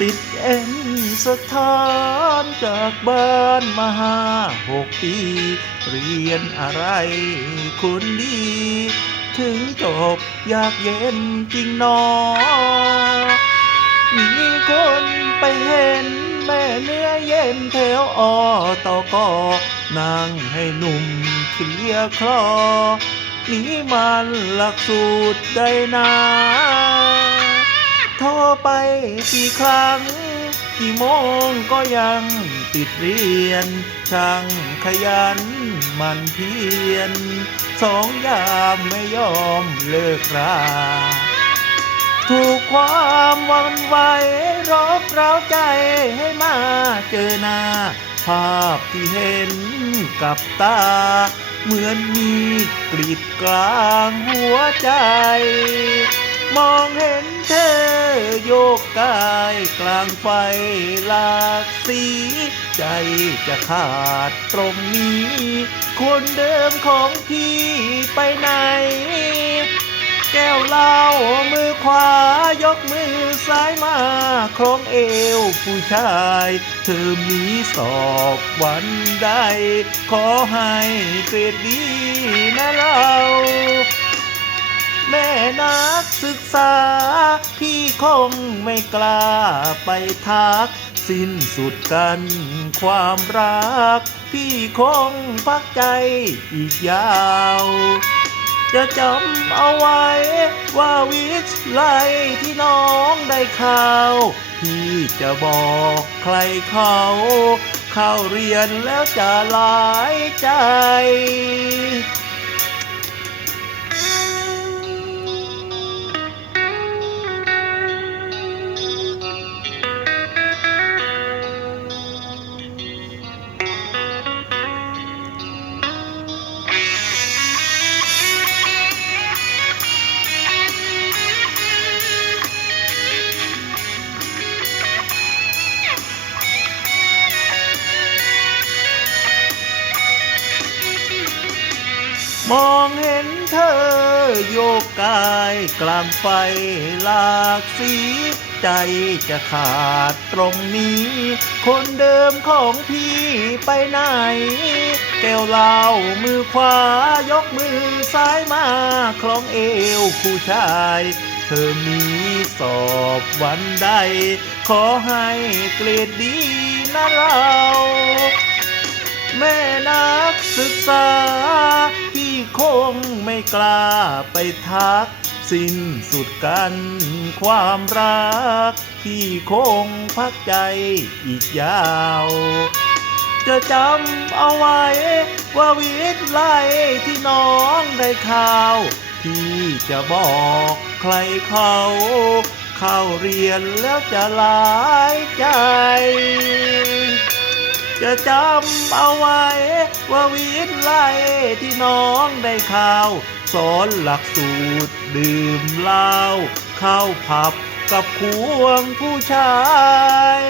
ติดเอ็นสถานจากบ้านมาห้าหกปี เรียนอะไรคุณดี ถึงจบอยากเย็นจริงนอ มีคนไปเห็นแม่เนื้อเย็นแถวอตอกอนั่งให้หนุ่มเคลียคลอนี่มันหลักสูตรใดนา ไปกี่ครั้ง กี่โมงก็ยังติดเรียน ช่างขยันมันเพียรสองยามไม่ยอมเลิกราถูกความวันไหวรบเร้าใจให้มาเจอหน้า ภาพที่เห็นกับตา เหมือนมีกรีดกลางหัวใจ กกายกลางไฟหลากสี ใจจะขาดตรงนี้ คนเดิมของพี่ไปไหน แก้วเหล้ามือขวายกมือซ้ายมาคล้องเอวผู้ชาย เธอมีสอบวันใด ขอให้เกรดดีนะเราแม่นัก ศึกษา พี่คงไม่กล้าไปทัก สิ้นสุดกันความรัก พี่คงพักใจอีกยาว จะจำเอาไว้ว่าวิทย์ไลที่น้องได้ข่าว พี่จะบอกใครเขา เข้าเรียนแล้วจะหลายใจ มองเห็นเธอโยกกายกลางไฟหลากสีใจจะขาดตรงนี้ คนเดิมของพี่ไปไหน แก้วเหล้ามือขวายกมือซ้ายมาคล้องเอวผู้ชาย เธอมีสอบวันใด ขอให้เกรดดีนะเรา แม่นักศึกษา คงไม่กล้าไปทัก สิ้นสุดกันความรักพี่คงพักใจอีกยาว จะจำเอาไว้ ว่าวิทย์ไลที่น้องได้ข่าวพี่จะบอกใครเขาเข้าเรียนแล้วจะหลายใจ จะจำเอาไว้ ว่าวิทย์ไลที่น้องได้ข่าว สอนหลักสูตรดื่มเหล้าเข้าผับกับควงผู้ชาย